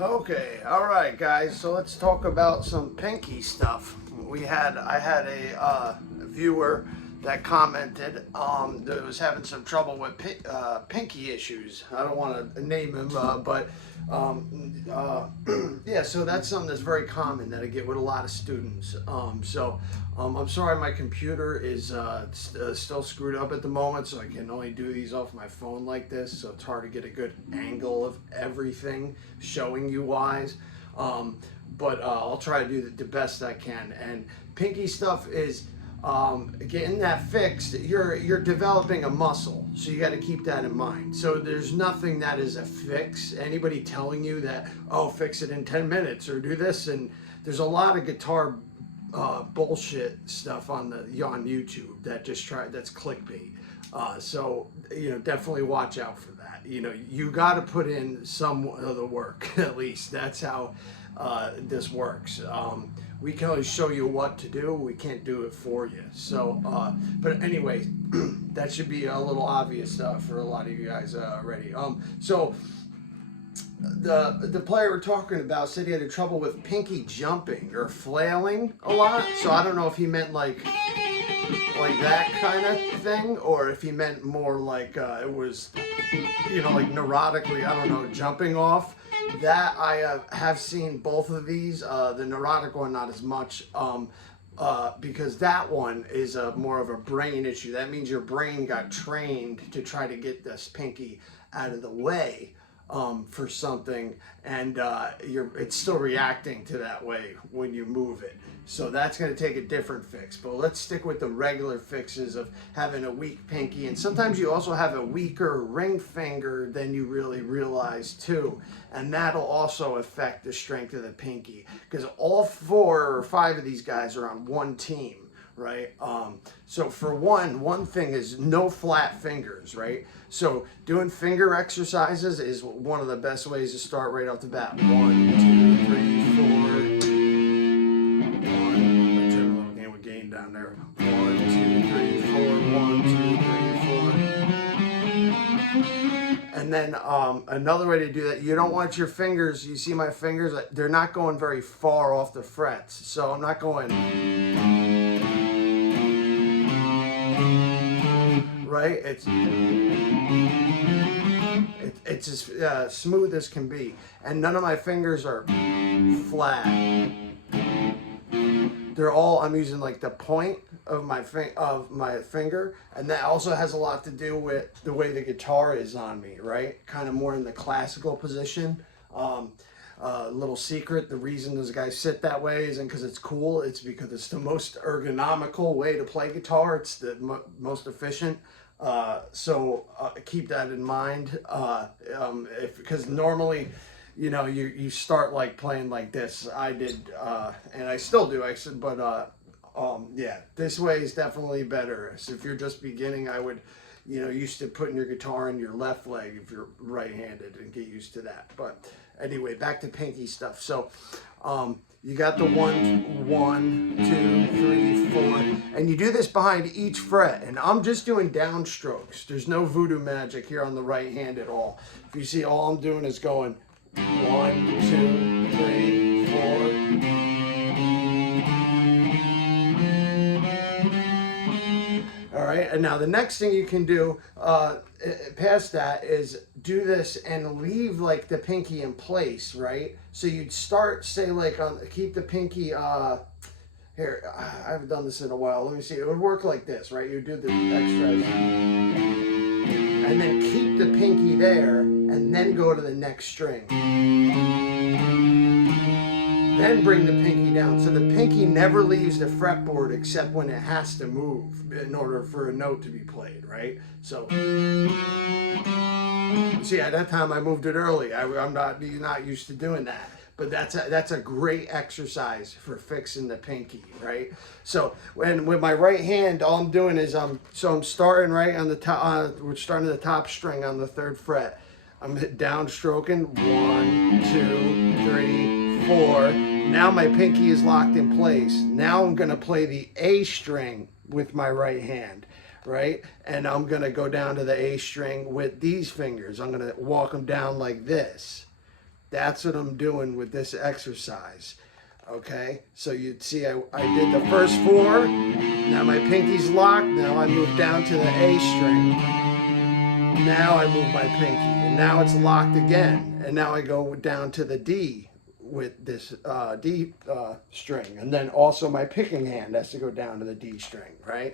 Okay, all right, guys. So let's talk about some pinky stuff. I had a viewer that commented that was having some trouble with pinky issues. I don't want to name him, but yeah. So that's something that's very common that I get with a lot of students. I'm sorry, my computer is still screwed up at the moment, so I can only do these off my phone like this. So it's hard to get a good angle of everything showing you wise. But I'll try to do the best I can. And pinky stuff is getting that fixed. You're developing a muscle, so you got to keep that in mind. So there's nothing that is a fix. Anybody telling you that, oh, fix it in 10 minutes or do this, and there's a lot of guitar bullshit stuff on YouTube that's clickbait. So definitely watch out for that. You got to put in some of the work. At least that's how this works. We can only show you what to do. We can't do it for you. So, but anyway, that should be a little obvious for a lot of you guys already. So the player we're talking about said he had trouble with pinky jumping or flailing a lot. So I don't know if he meant like that kind of thing, or if he meant more like it was, like neurotically, I don't know, jumping off. That I have seen both of these. The neurotic one, not as much, because that one is more of a brain issue. That means your brain got trained to try to get this pinky out of the way for something, and it's still reacting to that way when you move it. So that's going to take a different fix. But let's stick with the regular fixes of having a weak pinky. And sometimes you also have a weaker ring finger than you really realize too. And that'll also affect the strength of the pinky, because all 4 or 5 of these guys are on one team. Right. So for one thing is no flat fingers, right? So doing finger exercises is one of the best ways to start right off the bat. 1, 2, 3, 4. 1. I turn a little game with gain down there. 1, 2, 3, 4. 1, 2, 3, 4. And then another way to do that, you don't want your fingers. You see my fingers? They're not going very far off the frets. So I'm not going. Right? It's as smooth as can be, and none of my fingers are flat. They're all, I'm using like the point of my finger, and that also has a lot to do with the way the guitar is on me, right? Kind of more in the classical position. Little secret, the reason those guys sit that way isn't because it's cool. It's because it's the most ergonomical way to play guitar. It's the most efficient. So keep that in mind. Because normally, you start like playing like this. I did, and I still do. But yeah, this way is definitely better. So if you're just beginning, I would, used to putting your guitar in your left leg if you're right-handed, and get used to that. But anyway, back to pinky stuff. So you got the 1, 2, 3, 4, and you do this behind each fret. And I'm just doing downstrokes. There's no voodoo magic here on the right hand at all. If you see, all I'm doing is going 1, 2, 3, 4. All right, and now the next thing you can do past that is do this and leave like the pinky in place, right? So you'd start, say, like keep the pinky, here, I haven't done this in a while. Let me see, it would work like this, right? You do the extras, and then keep the pinky there, and then go to the next string. Then bring the pinky down. So the pinky never leaves the fretboard except when it has to move in order for a note to be played, right? So, see, at that time I moved it early. I'm not used to doing that. But that's a great exercise for fixing the pinky, right? So with my right hand, all I'm doing is I'm starting right on the top. We're starting the top string on the 3rd fret. I'm downstroking 1, 2, 3, 4. Now my pinky is locked in place. Now I'm going to play the A string with my right hand, right? And I'm going to go down to the A string with these fingers. I'm going to walk them down like this. That's what I'm doing with this exercise. Okay, so you'd see I did the first 4. Now my pinky's locked. Now I move down to the A string. Now I move my pinky, and now it's locked again. And now I go down to the D with this D string. And then also my picking hand has to go down to the D string, right?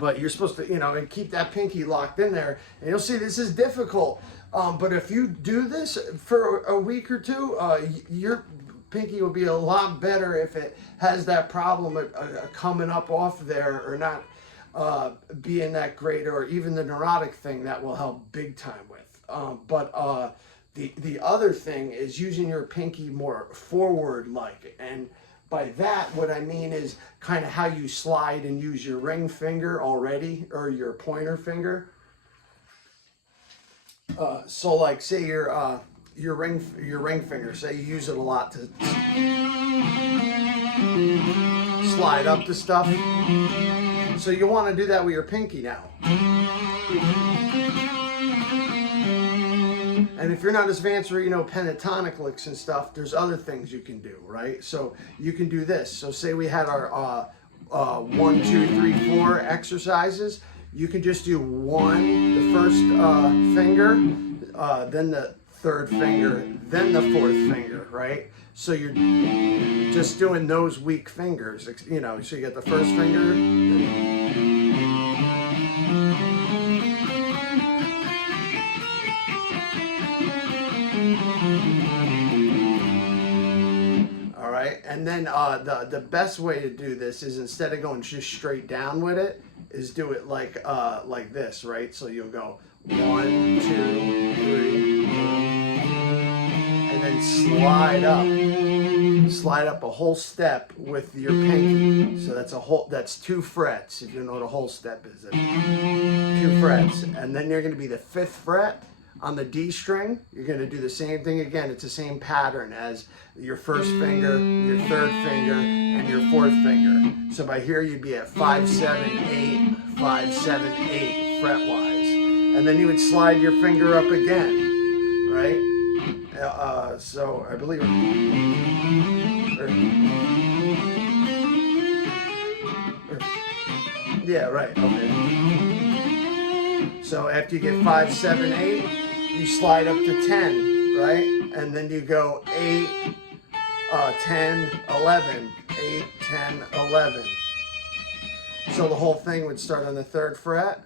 But you're supposed to, and keep that pinky locked in there. And you'll see this is difficult. But if you do this for a week or 2, your pinky will be a lot better if it has that problem coming up off there or not being that great, or even the neurotic thing that will help big time with. The other thing is using your pinky more forward-like. And by that, what I mean is kind of how you slide and use your ring finger already, or your pointer finger. So like say your ring finger, say you use it a lot to slide up to stuff. So you want to do that with your pinky now. And if you're not as advanced where pentatonic licks and stuff, there's other things you can do, right? So you can do this. So say we had our 1, 2, 3, 4 exercises. You can just do 1, the first finger, then the 3rd finger, then the 4th finger, right? So you're just doing those weak fingers, so you get the first finger. All right, and then the best way to do this is, instead of going just straight down with it, is do it like this, right? So you'll go 1, 2, 3, and then slide up a whole step with your pinky. So that's 2 frets. If you know what a whole step is, 2 frets, and then you're going to be the 5th fret on the D string. You're going to do the same thing again. It's the same pattern as your first finger, your 3rd finger, and your 4th finger. So by here you'd be at 5, 7, 8, 5, 7, 8 fret-wise. And then you would slide your finger up again, right? So I believe yeah, right, okay. So after you get 5, 7, 8, you slide up to 10, right? And then you go 8, 10, 11, 8, 10, 11. So the whole thing would start on the 3rd fret.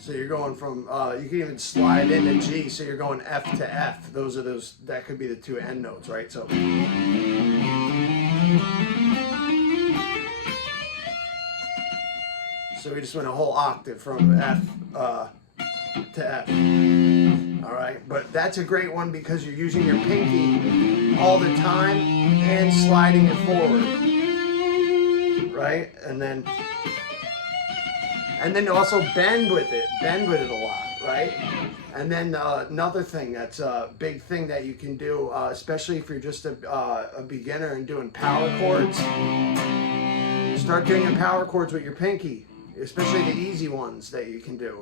So you're going from, you can even slide into G, so you're going F to F. That could be the 2 end notes, right? So we just went a whole octave from F to F. All right, but that's a great one because you're using your pinky all the time and sliding it forward, right? And then also bend with it a lot, right? And then another thing that's a big thing that you can do, especially if you're just a beginner and doing power chords, start doing your power chords with your pinky, especially the easy ones that you can do.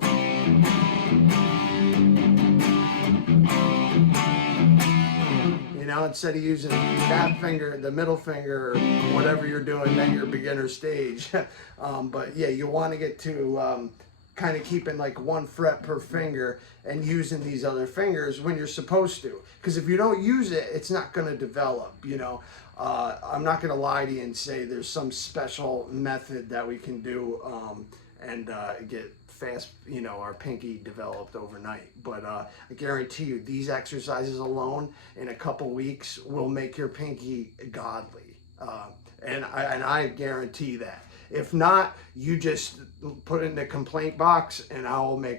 Instead of using that finger, the middle finger, or whatever you're doing at your beginner stage. But yeah, you want to get to kind of keeping like 1 fret per finger and using these other fingers when you're supposed to. Because if you don't use it, it's not going to develop, I'm not going to lie to you and say there's some special method that we can do and get fast, our pinky developed overnight. But I guarantee you, these exercises alone in a couple weeks will make your pinky godly. And I guarantee that. If not, you just put it in the complaint box and I will make